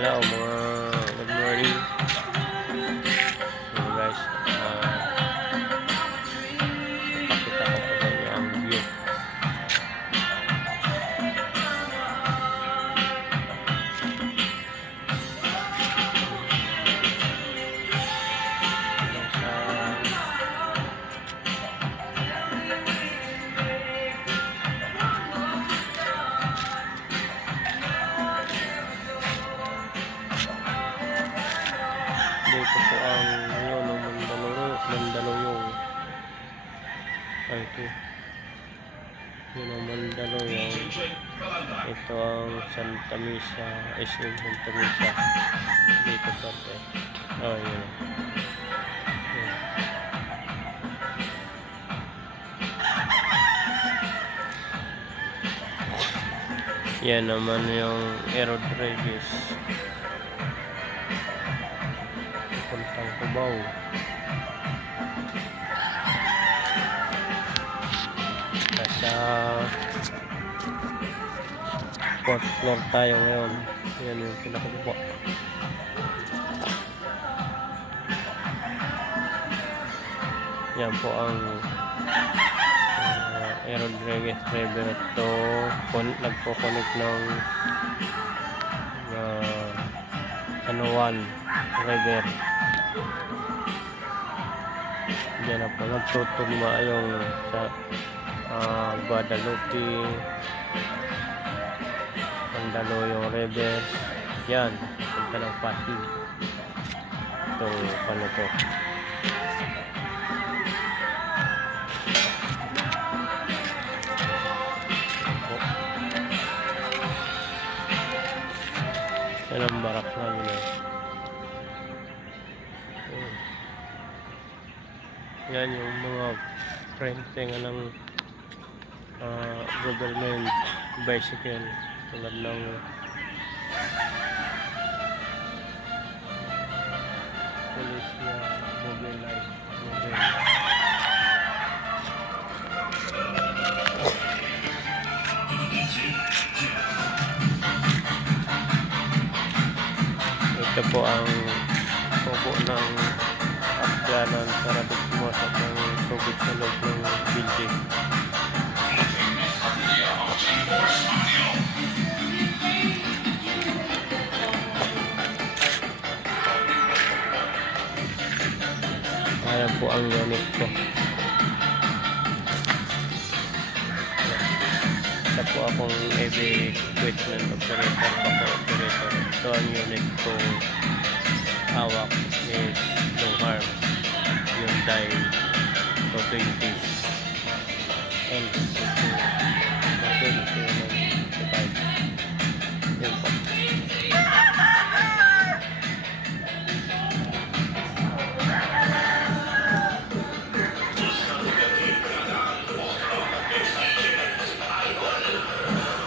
Hello mga good morning. So guys, pakita ko po sa inyo ang view. Dito po ang yun ng Mandaluyong. Ito. Yun ang Mandaluyong. Ito ang Santa Misa. SM Santa Misa. Dito po ito. Oh, yun. Yun. Yan naman yung Rodriguez. Puntang Cubao. Nasa 4th floor tayo ngayon. Yan yung pinakabubo. Yan po ang Rodriguez River to nagpo-connect ng San Juan River. Diyan na po nagtutugma yung sa Guadalupe, Mandaluyong River. Yan, punta ng Pasig. So, paano to? Yan ang barak namin eh. Yan yung mga printing ng government bicycle tulad ng police na mobile light ito po ang tubo ng Afganan para dumusok ng tubig sa loob ng building. Ayan po ang unit ko. Isa po akong heavy equipment operator, operator. Ito ang unit ko. Hawak is Long Arm Hyundai 220 and